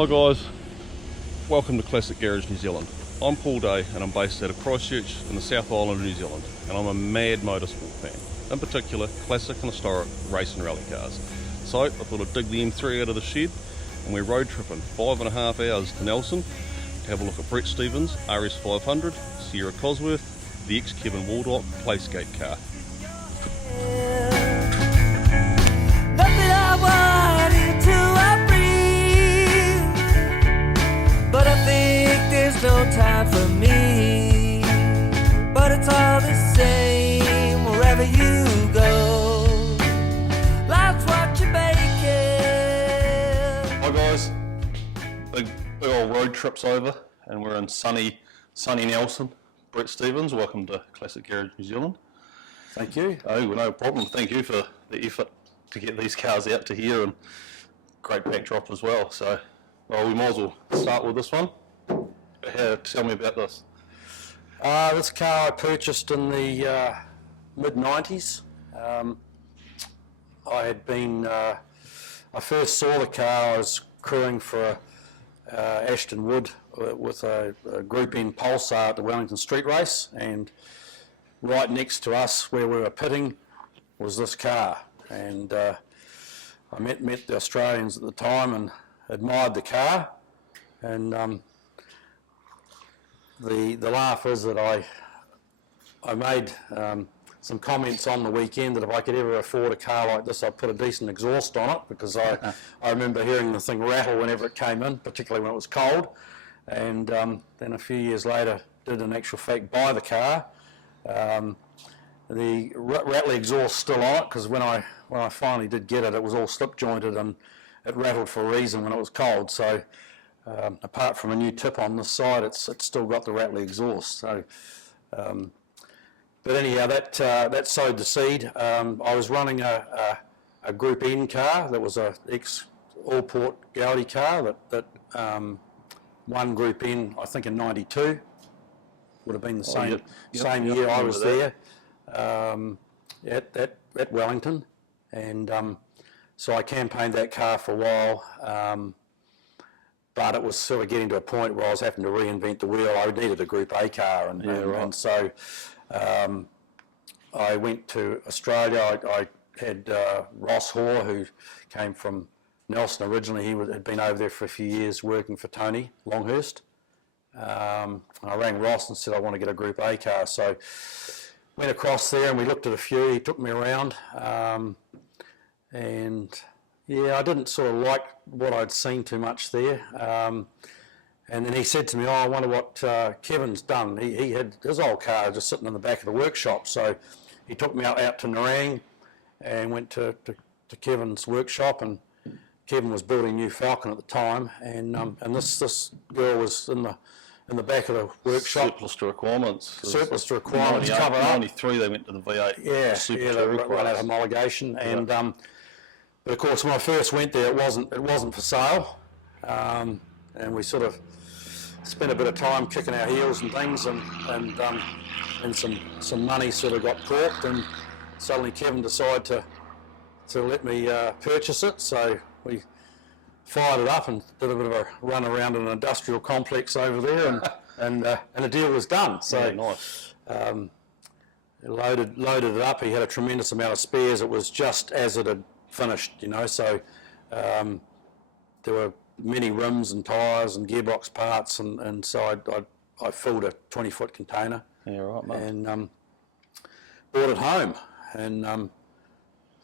Hi guys, welcome to Classic Garage New Zealand. I'm Paul Day and I'm based out of Christchurch in the South Island of New Zealand, and I'm a mad motorsport fan, in particular classic and historic race and rally cars. So I thought I'd dig the M3 out of the shed and we're road tripping 5.5 hours to Nelson to have a look at Brett Stevens' RS500, Sierra Cosworth, the X Kevin Waldock Playscape car. No time for me, but it's all the same wherever you go. Life's what you make it. Hi guys, big old road trips over and we're in sunny Nelson. Brett Stevens, welcome to Classic Garage New Zealand. Thank you. Oh, no problem. Thank you for the effort to get these cars out to here, and great backdrop as well. So, well, we might as well start with this one. Tell me about this. This car I purchased in the mid-90s. I first saw the car, I was crewing for Ashton Wood with a Group N Pulsar at the Wellington Street Race, and right next to us where we were pitting was this car, and I met the Australians at the time and admired the car, and the laugh is that I made some comments on the weekend that if I could ever afford a car like this, I'd put a decent exhaust on it, because I remember hearing the thing rattle whenever it came in, particularly when it was cold. And then a few years later, did in actual fact buy the car. The rattly exhaust still on it, because when I finally did get it, it was all slip jointed and it rattled for a reason when it was cold. So apart from a new tip on this side, it's still got the rattly exhaust. So, but anyhow, that sowed the seed. I was running a Group N car that was a ex all-port Gaudi car that won Group N, I think in '92. Would have been the same year I was there at Wellington, and so I campaigned that car for a while. But it was sort of getting to a point where I was having to reinvent the wheel. I needed a Group A car, and so I went to Australia. I had Ross Hoare, who came from Nelson originally. He had been over there for a few years working for Tony Longhurst. I rang Ross and said I want to get a Group A car. So went across there and we looked at a few. He took me around, and yeah, I didn't sort of like what I'd seen too much there. And then he said to me, I wonder what Kevin's done. He had his old car just sitting in the back of the workshop. So he took me out to Nerang and went to Kevin's workshop, and Kevin was building a new Falcon at the time. And this girl was in the back of the workshop. Surplus to requirements. Surplus to requirements, cover up. 93 they went to the V8. Yeah, they run out of homologation. And but of course, when I first went there, it wasn't for sale, and we sort of spent a bit of time kicking our heels and things, and some money sort of got talked, and suddenly Kevin decided to let me purchase it. So we fired it up and did a bit of a run around an industrial complex over there, and a deal was done. So yeah, nice. Loaded it up. He had a tremendous amount of spares. It was just as it had finished, so there were many rims and tyres and gearbox parts, and so I filled a 20-foot container. Yeah, right, mate. And brought it home, and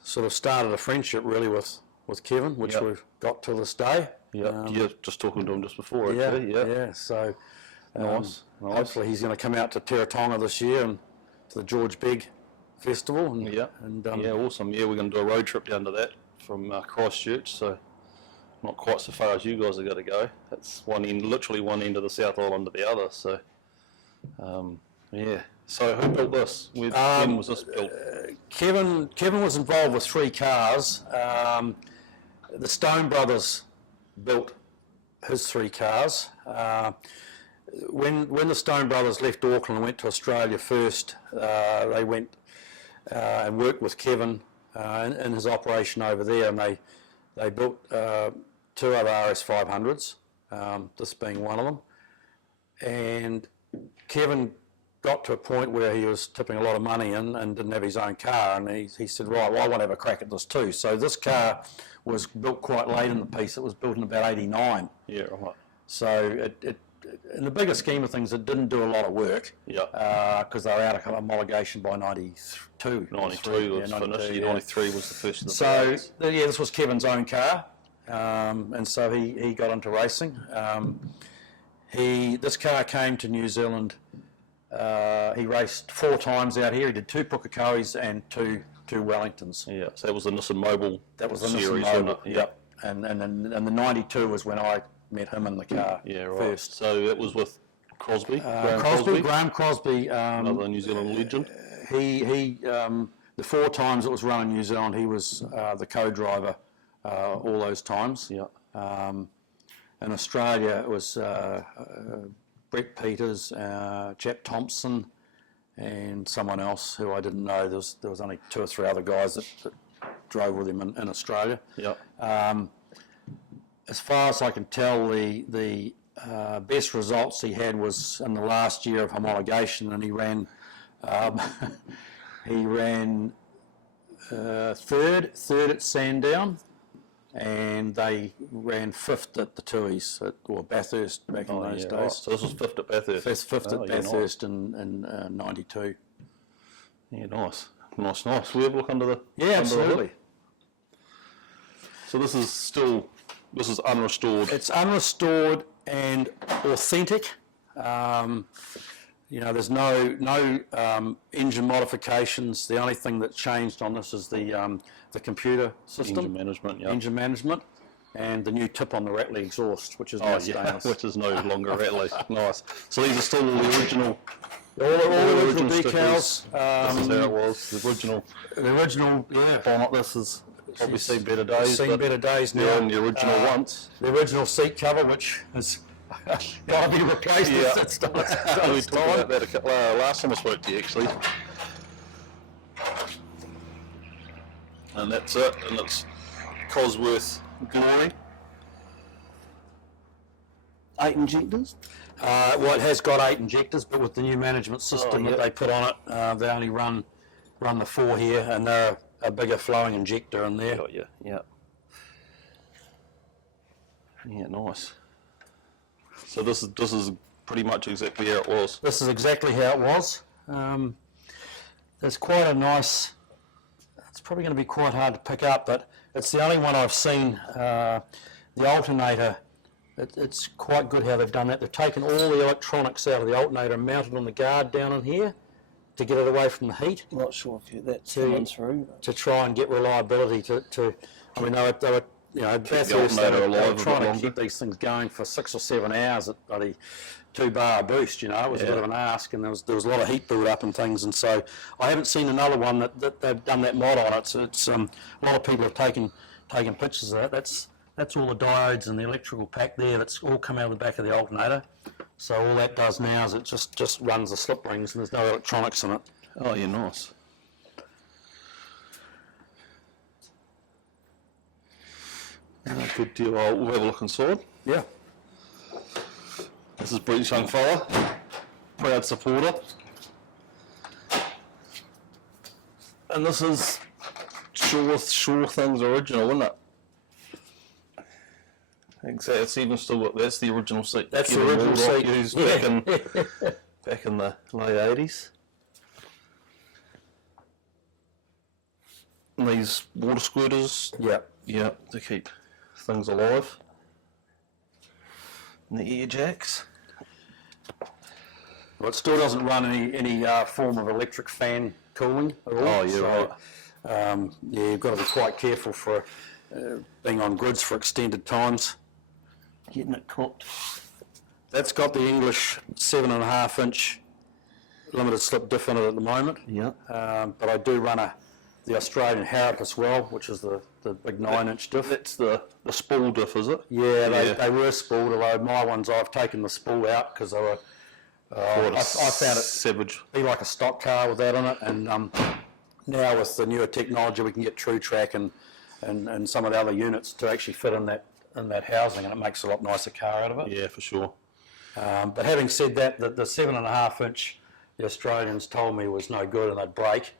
sort of started a friendship really with Kevin, which we've got to this day. Yeah, just talking to him just before. Yeah, actually. yeah. So nice. Hopefully he's going to come out to Teretonga this year and to the George Begg Festival. And, yeah, awesome. Yeah, we're going to do a road trip down to that from Christchurch, so not quite so far as you guys have got to go. That's literally one end of the South Island to the other. So, yeah. So who built this? When was this built? Kevin was involved with 3 cars. The Stone brothers built his 3 cars. When the Stone brothers left Auckland and went to Australia first, they went and worked with Kevin in his operation over there, and they built 2 other RS500s, this being one of them. And Kevin got to a point where he was tipping a lot of money in and didn't have his own car, and he said, right, well, I want to have a crack at this too. So this car was built quite late in the piece. It was built in about 89. Yeah, right. So in the bigger scheme of things, it didn't do a lot of work. Yeah. Because they were out of homologation by 92. 92 was yeah, 92, finished. yeah. 93 was the first of the So, blades. yeah, this was Kevin's own car. And so he got into racing. This car came to New Zealand. He raced 4 times out here. He did 2 Pukekohes and two Wellingtons. Yeah, so that was the Nissan Mobile That was the series, Nissan Mobile. wasn't it? Yep. And the 92 was when I met him in the car first. So it was with Crosby, Graham Crosby. another New Zealand legend. He the 4 times it was run in New Zealand, he was the co-driver all those times. Yeah. In Australia, it was Brett Peters, Chap Thompson, and someone else who I didn't know. There was only 2 or 3 other guys that drove with him in Australia. Yeah. As far as I can tell, the best results he had was in the last year of homologation, and he ran third at Sandown, and they ran 5th at the Tui's, or Bathurst back in those days. Right. So this was 5th at Bathurst. That's 5th at Bathurst nice. in 92. Yeah, nice. Nice. We have a look under the... Yeah, under absolutely. The hood. So this is unrestored. It's unrestored and authentic. There's no engine modifications. The only thing that changed on this is the computer system. Engine management, yeah. Engine management, and the new tip on the Rattly exhaust, which is now stainless. Which is no longer Rattly. Nice. So these are still all the original... All the original stickers. decals. This is how it was. The original bonnet. This is probably seen better days. Seen better days now. And the original once. The original seat cover, which has got to be replaced. Yeah. It's We talked about that last time I spoke to you, actually. And that's it. And it's Cosworth Glory. 8 injectors. Well, it has got 8 injectors, but with the new management system that they put on it, they only run the 4 here, and they're a bigger flowing injector in there. Got you. Yeah. Yeah, nice. So this is pretty much exactly how it was. This is exactly how it was. There's quite a nice. It's probably going to be quite hard to pick up, but it's the only one I've seen. The alternator. It's quite good how they've done that. They've taken all the electronics out of the alternator and mounted on the guard down in here to get it away from the heat. I'm not sure if that's coming through. To try and get reliability I mean, they were Bathurst, alternator they alive were a trying bit to keep longer. these things going for 6 or 7 hours at bloody 2 bar boost, it was a bit of an ask, and there was a lot of heat build up and things, and so I haven't seen another one that they've done that mod on it. So it's a lot of people have taken pictures of that. That's all the diodes and the electrical pack there. That's all come out of the back of the alternator. So all that does now is it just runs the slip rings, and there's no electronics in it. Oh, yeah, nice. Good deal. We'll have a look inside. Yeah. This is British young fella, proud supporter. And this is Sure Things original, isn't it? Exactly. It's even still that's the original seat. That's Kevin the original Waldock seat. used back in the late 80s. And these water squirters. Yeah. To keep things alive. And the air jacks. Well, it still doesn't run any form of electric fan cooling at all. Oh, yeah, right. You've got to be quite careful for being on grids for extended times. Getting it cooked. That's got the English 7.5-inch limited slip diff in it at the moment. Yeah. But I do run the Australian Harrop as well, which is the big 9-inch diff. That's the spool diff, is it? Yeah, they were spooled, although my ones I've taken the spool out because they were. I found it savage. be like a stock car with that in it, and now with the newer technology we can get True Track and some of the other units to actually fit in that that housing, and it makes a lot nicer car out of it. Yeah, for sure. But having said that, the 7.5 inch, the Australians told me was no good and they'd break.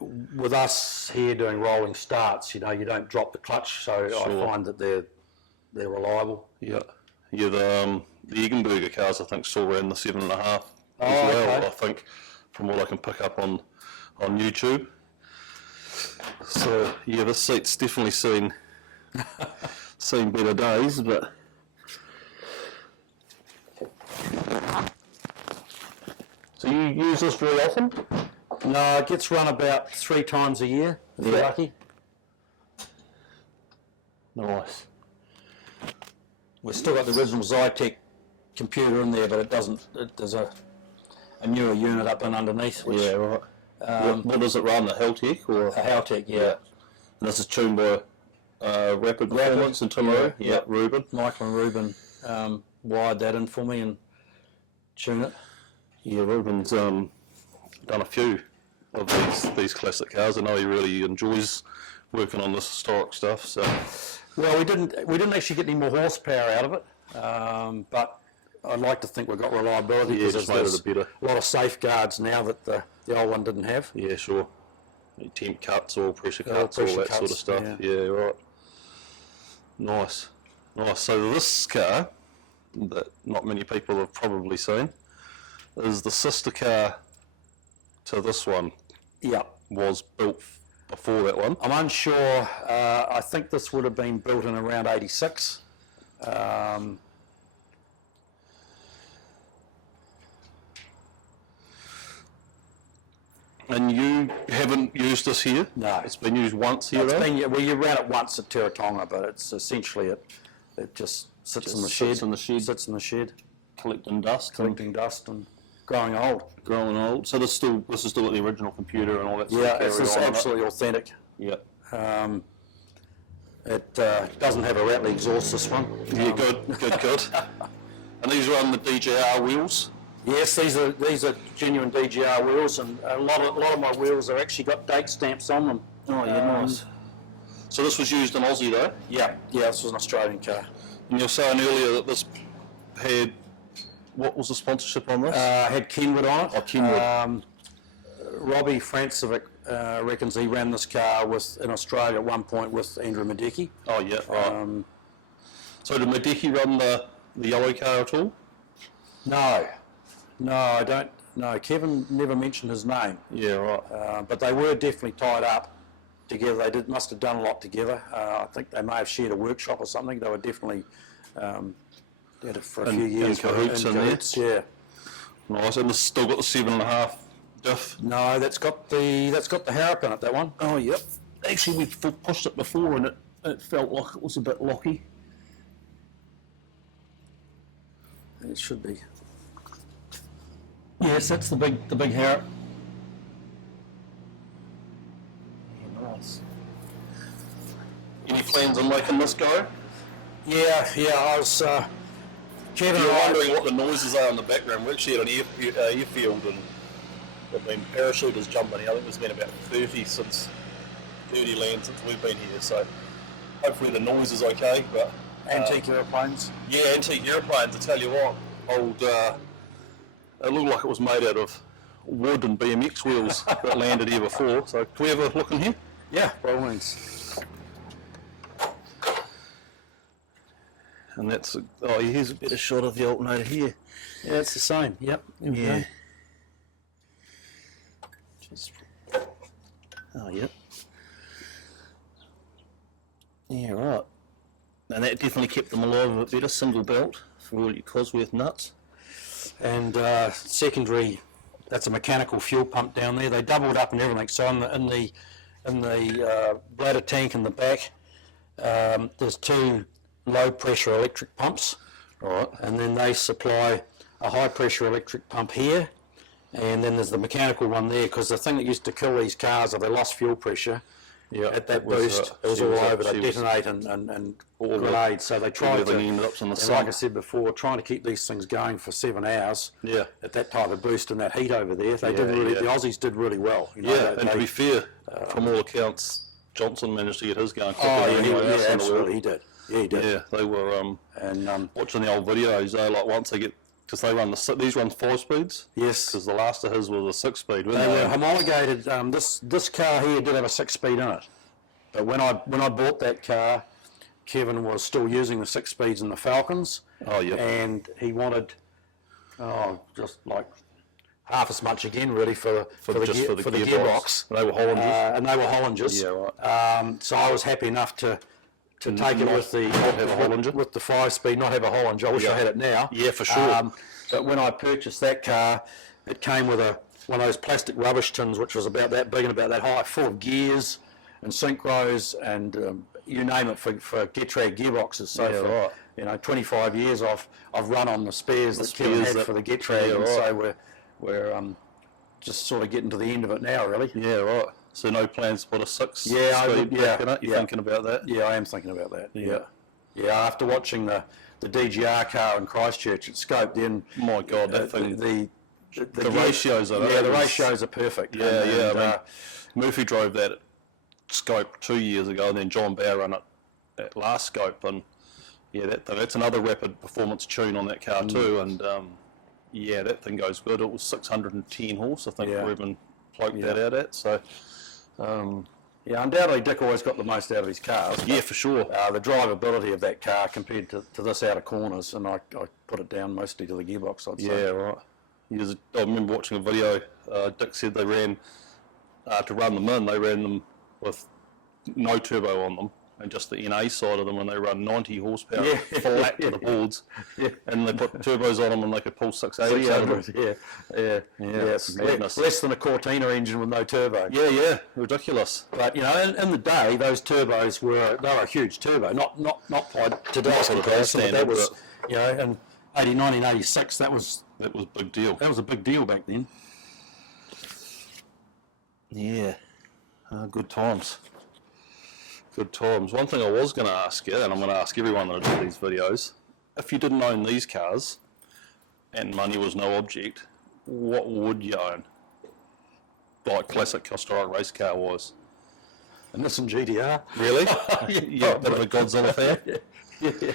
With us here doing rolling starts, you don't drop the clutch, so Sure. I find that they're reliable. Yeah. Yeah, the Eggenberger cars, I think, still ran the 7.5 as Oh, well, okay. I think, from what I can pick up on YouTube. So, yeah, this seat's definitely seen better days, but... So you use this very often? No, it gets run about 3 times a year, if you're Yeah. lucky. Nice. We've still got the original Zytec computer in there, but there's a newer unit up and underneath, which Yeah, right. What does it run, the Haltech or? a Haltech, yeah. And this is tuned by Rapid Performance and Timuro. Yeah, Ruben. Michael and Ruben wired that in for me and tune it. Yeah, Ruben's done a few of these classic cars. I know he really enjoys working on this historic stuff. So, Well, we didn't actually get any more horsepower out of it, but I'd like to think we've got reliability Yeah, because just made it a better. lot of safeguards now that the old one didn't have. yeah, sure. Temp cuts, oil pressure Oil cuts, all pressure that sort of cuts, stuff. Yeah, right. Nice. So this car, that not many people have probably seen, is the sister car to this one. Yeah. Was built before that one. I'm unsure. I think this would have been built in around '86. And you haven't used this here? No. It's been used once here, though? You ran it once at Teretonga, but it's essentially it just sits in the shed. Sits in the shed. Sits in the shed, Collecting dust. collecting dust and growing old. Growing old. So this is still at the original computer and all that sort Yeah, of it's carry just on, absolutely authentic. Yeah. It doesn't have a rattly exhaust, this one. Yeah, good. And these are on the DJR wheels? Yes, these are genuine DGR wheels, and a lot of my wheels have actually got date stamps on them. Oh, yeah, nice. So this was used in Aussie, though? Yeah, this was an Australian car. And you were saying earlier that this had... What was the sponsorship on this? Had Kenwood on it. Oh, Kenwood. Robbie Francovic reckons he ran this car in Australia at one point with Andrew Madecki. Oh, yeah, right. So did Madecki run the yellow car at all? No, I don't. No, Kevin never mentioned his name. Yeah, right. But they were definitely tied up together. They must have done a lot together. I think they may have shared a workshop or something. They were definitely did it for a few years. In cahoots in there? Cahoots, yeah. Nice, and it's still got the 7.5 diff. No, that's got the Harrop in it. That one. Oh, yep. Actually, we pushed it before and it felt like it was a bit locky. It should be. Yes, that's the big Harrop. Yeah, nice. Any plans on making this go? Yeah. I was. Kevin You're and I. wondering what the noises are in the background. We're actually at an airfield and there've been parachuters jumping. I think there's been about 30 land since we've been here. So hopefully the noise is okay. But Antique airplanes. yeah, antique airplanes. I tell you what, old. It looked like it was made out of wood and BMX wheels that landed here before. So can we have a look in here? Yeah, by all means. And that's here's a better shot of the alternator here. Yeah, it's the same. Yep. There we go. Just, yep. Yeah, right. And that definitely kept them alive a bit better. Single belt for all your Cosworth nuts. And secondary, that's a mechanical fuel pump down there. They doubled up and everything. So in the bladder tank in the back, there's 2 low pressure electric pumps. Right. And then they supply a high pressure electric pump here, and then there's the mechanical one there, because the thing that used to kill these cars is they lost fuel pressure. Yeah, at that boost, it was all over. They detonate and grenade. So they tried to, ended up on the and like I said before, trying to keep these things going for 7 hours. Yeah. At that type of boost and that heat over there, they did really. Yeah. The Aussies did really well. You know, Yeah, and to be fair, from all accounts, Johnson managed to get his going quicker Oh, than yeah, anyone else in the absolutely, world. he did. Yeah, he did. Yeah, they were And watching the old videos. Like once they get, because they run these run 4 speeds. yes, Because the last of his was a 6-speed. they were homologated. This car here did have a 6-speed in it, but when I bought that car, Kevin was still using the 6 speeds in the Falcons. Oh, yeah. And he wanted just like half as much again, really, for the gearbox. They were Hollanders. And they were Hollanders. Yeah, right. So I was happy enough to take it with the have a Hollinger. with the 5-speed, not have a Hollinger. I wish I had it now. Yeah, for sure. But when I purchased that car, it came with one of those plastic rubbish tins, which was about that big and about that high, full of gears and synchros and you name it for Getrag gearboxes. So Yeah, for right. 25 years, I've run on the spares that Kevin had for the Getrag, yeah, and right. so we're just sort of getting to the end of it now, really. Yeah, right. So no plans to put a 6-speed Yeah, back in it? You're thinking about that? Yeah, I am thinking about that. Yeah. Yeah. After watching the DGR car in Christchurch at Scope, then My God, that thing. the ratios are the ratios are perfect. Yeah, And, I mean, Murphy drove that at Scope 2 years ago, and then John Bower ran it at last Scope, and yeah, that's another rapid performance tune on that car too, and yeah, that thing goes good. It was 610 horse, I think Ruben poked that out at, so yeah, undoubtedly Dick always got the most out of his cars. yeah, for sure. The drivability of that car compared to this out of corners, and I put it down mostly to the gearbox, I'd say. Yeah, right. I remember watching a video, Dick said they ran, to run them in, they ran them with no turbo on them, and just the NA side of them, and they run 90 horsepower flat to the boards, and they put turbos on them and they could pull 680 out of them. Yeah, it's madness. less than a Cortina engine with no turbo. Yeah, ridiculous. But in the day, those turbos were a huge turbo, not by today's comparison, but that was in 1986. That was big deal. That was a big deal back then. Yeah, good times. Good times. One thing I was going to ask you, and I'm going to ask everyone that I do these videos, if you didn't own these cars and money was no object, what would you own? Like classic historic race car wise. A Nissan GTR. Really? Yeah, a bit of a Godzilla fan?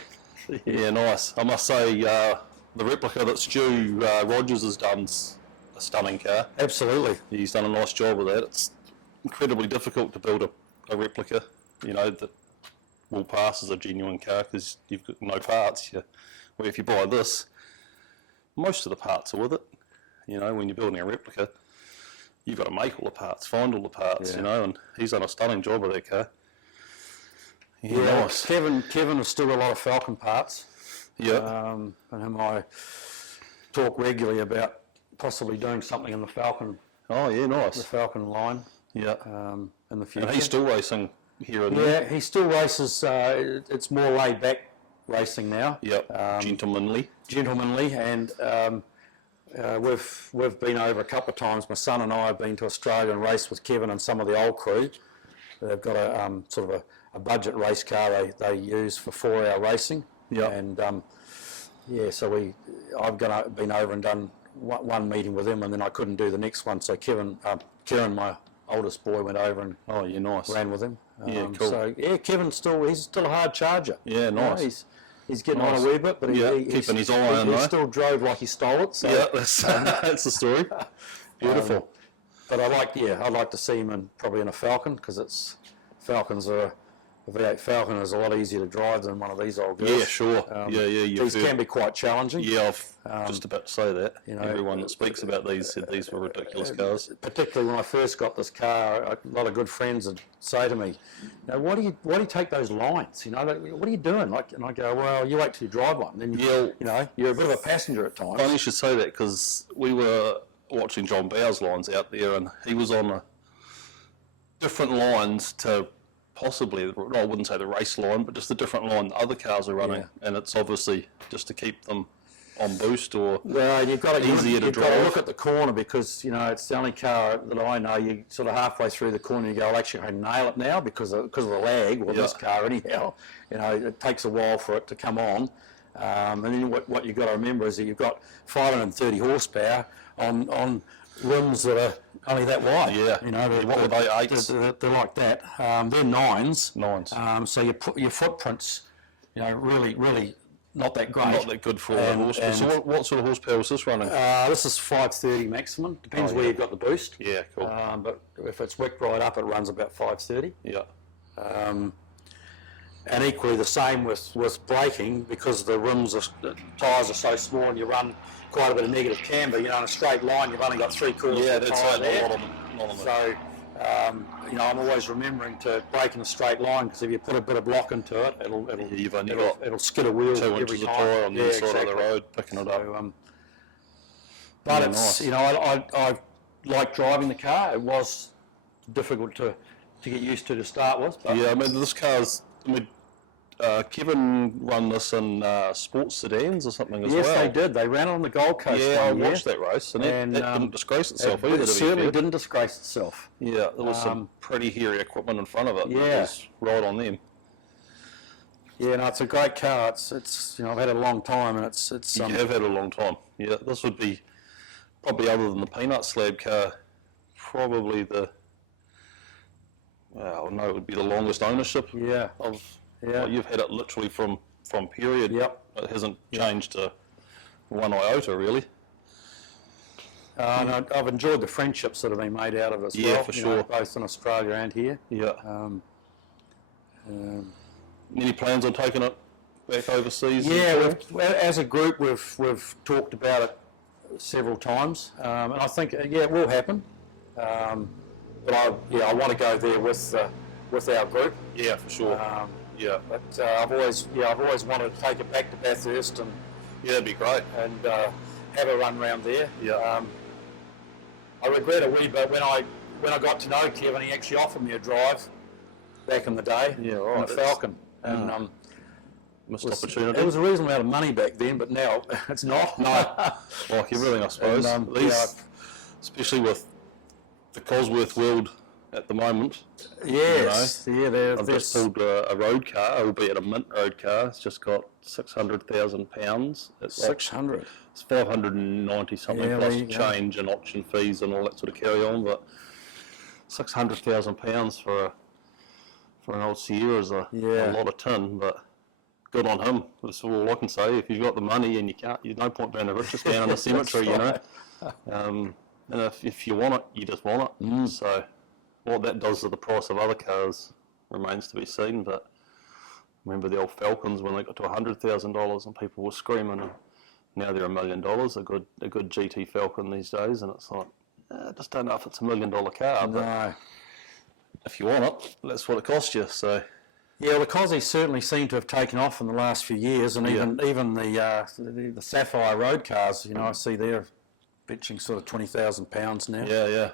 Yeah, nice. I must say, the replica that Stu Rogers has done's a stunning car. Absolutely. He's done a nice job with that. It's incredibly difficult to build a replica, that will pass as a genuine car because you've got no parts. Where if you buy this, most of the parts are with it. When you're building a replica, you've got to make all the parts, find all the parts, and he's done a stunning job with that car. Yeah, nice. Kevin has still got a lot of Falcon parts. Yeah. And him I talk regularly about possibly doing something in the Falcon. Oh yeah, nice. The Falcon line. Yeah. In the future. And he's still racing here and there. Yeah, he still races. It's more laid back racing now. Yep. Gentlemanly, and we've been over a couple of times. My son and I have been to Australia and raced with Kevin and some of the old crew. They've got a sort of a budget race car they use for 4-hour racing. Yeah. And so I've been over and done one meeting with him, and then I couldn't do the next one. So Kieran, my oldest boy, went over and nice. ran with him. Yeah, cool. So yeah, Kevin's still a hard charger. Yeah, nice. He's getting on a wee bit, but keeping his eye on he though. still drove like he stole it. So, yeah, that's the story. Beautiful. But I'd like to see him probably in a Falcon, because Falcons are. A V8 Falcon is a lot easier to drive than one of these old girls. Yeah, sure. These can be quite challenging. Yeah, I've just about to say that. Everyone that speaks about these said these were ridiculous cars. Particularly when I first got this car, a lot of good friends would say to me, why do you take those lines? What are you doing? And I go, well, you wait till you drive one. Then you're a bit of a passenger at times. Funny you should say that, because we were watching John Bower's lines out there, and he was on different lines to possibly, I wouldn't say the race line, but just the different line the other cars are running, and it's obviously just to keep them on boost or you've got to look at the corner, because it's the only car that I know you sort of halfway through the corner you go, I'll actually nail it now because of the lag. Well, this car anyhow, it takes a while for it to come on, and then what you've got to remember is that you've got 530 horsepower on rims that are only that wide. Yeah. You know, What were they, 8s? They're like that. They're 9s. 9s. So your footprints, you know, really not that great. Not that good for a horsepower. So what sort of horsepower was this running? This is 530 maximum. Depends where you've got the boost. Yeah, cool. But if it's wicked right up, it runs about 530. Yeah. And equally the same with braking, because the tyres are so small and you run quite a bit of negative camber. You know, in a straight line, you've only got 3/4 Yeah, of the that's tyre right. there. Not on them. So, you know, I'm always remembering to brake in a straight line, because if you put a bit of block into it, You've only got it'll skid a wheel 2 every inches of time. tyre on the inside exactly. of the road, picking it up. So, but Yeah, it's nice. you know, I like driving the car. It was difficult to get used to start with. But Yeah, I mean, this car's. I mean, Kevin run this in sports sedans or something as yes, well. they did. They ran on the Gold Coast. Yeah, I one year. watched that race, and that didn't disgrace itself It either. To be certainly fair. didn't disgrace itself. Yeah, there was some pretty hairy equipment in front of it. Yeah. It was right on them. Yeah, no, it's a great car. It's you know, I've had it a long time, and it's You have had it a long time. Yeah, this would be probably, other than the peanut slab car, probably the. Well, no, it would be the longest ownership. yeah. Of. Yeah. Well, you've had it literally from period. Yep. It hasn't changed to one iota really. And I've enjoyed the friendships that have been made out of it as Yeah, well. for you know, sure. both in Australia and here. Yeah. Any plans on taking it back overseas? Yeah, as a group, we've talked about it several times, and I think it will happen. But I want to go there with our group. Yeah, for sure. Yeah. But I've always wanted to take it back to Bathurst and That'd be great. have a run round there. Yeah. I regret a wee bit when I got to know Kevin. He actually offered me a drive back in the day. Yeah, in right. the Falcon. And Missed opportunity. it was a reasonable amount of money back then, but now it's not. No, like everything, I suppose. And, These, especially with the Cosworth world at the moment. Yes, yeah, I've just pulled a road car, albeit a mint road car. It's just got £600,000. It's 600. It's 590 something Yeah, plus there you go. change and auction fees and all that sort of carry on. But £600,000 for an old Sierra is a lot of tin. But good on him. That's all I can say. If you've got the money and you can't, there's no point being the richest man in the cemetery, you know. And if you want it, you just want it. So what that does to the price of other cars remains to be seen. But remember the old Falcons when they got to $100,000 and people were screaming, and now they're $1 million. A good GT Falcon these days, and it's like, I just don't know if it's $1 million car. But No. if you want it, that's what it costs you. So Yeah, the Cossies certainly seem to have taken off in the last few years, and even the Sapphire road cars, you know, I see they're pitching sort of £20,000 now. yeah.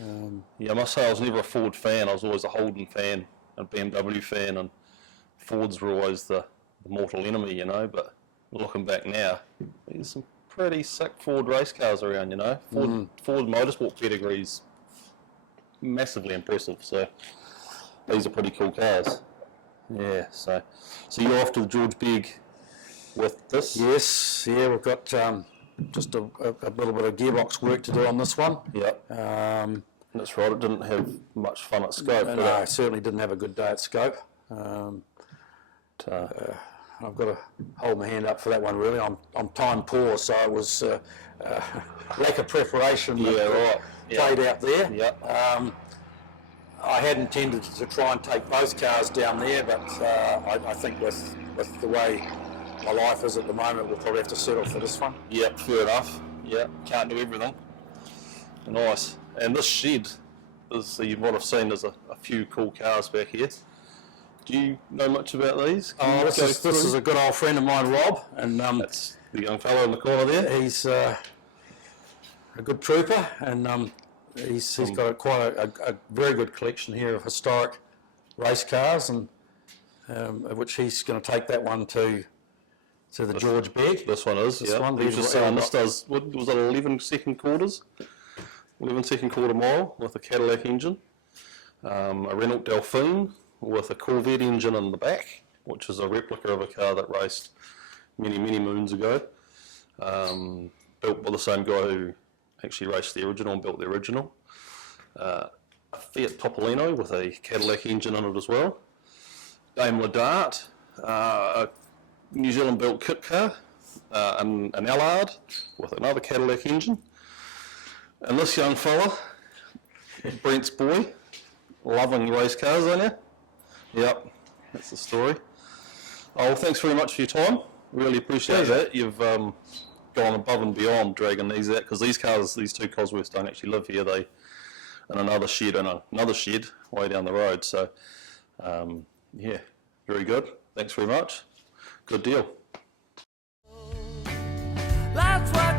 I must say I was never a Ford fan. I was always a Holden fan, a BMW fan, and Fords were always the mortal enemy, you know. But looking back now, there's some pretty sick Ford race cars around, you know. Ford motorsport pedigree's massively impressive. So these are pretty cool cars. Yeah. So you're off to the George Begg with this? Yes, yeah, we've got just a little bit of gearbox work to do on this one. Yeah. That's right. It didn't have much fun at Scope. And did I it? certainly didn't have a good day at Scope. I've got to hold my hand up for that one, really. I'm time poor, so it was lack of preparation that played out there. Yeah. I had intended to try and take both cars down there, but I think with the way my life is at the moment, we'll probably have to settle for this one. Yep, fair enough. Yeah, can't do everything. Nice. And this shed, you might have seen there's a few cool cars back here. Do you know much about these? Can you This go is through? a good old friend of mine, Rob, and That's the young fellow in the corner there. he's a good trooper, and he's got quite a very good collection here of historic race cars, and of which he's going to take that one to the George Begg. This one is, This yeah. one, He was these just are- saying this does, what was it, 11 second quarters? 11 second quarter mile with a Cadillac engine. A Renault Delphine with a Corvette engine in the back, which is a replica of a car that raced many, many moons ago. Built by the same guy who actually raced the original and built the original. A Fiat Topolino with a Cadillac engine in it as well. Daimler Dart, a New Zealand built kit car, an Allard with another Cadillac engine. And this young fella, Brent's boy, loving race cars, aren't you? Yep, that's the story. Oh, well, thanks very much for your time. Really appreciate that. You've gone above and beyond dragging these out, because these cars, these two Cosworths don't actually live here. They in another shed way down the road. So, yeah, very good. Thanks very much. Good deal. That's what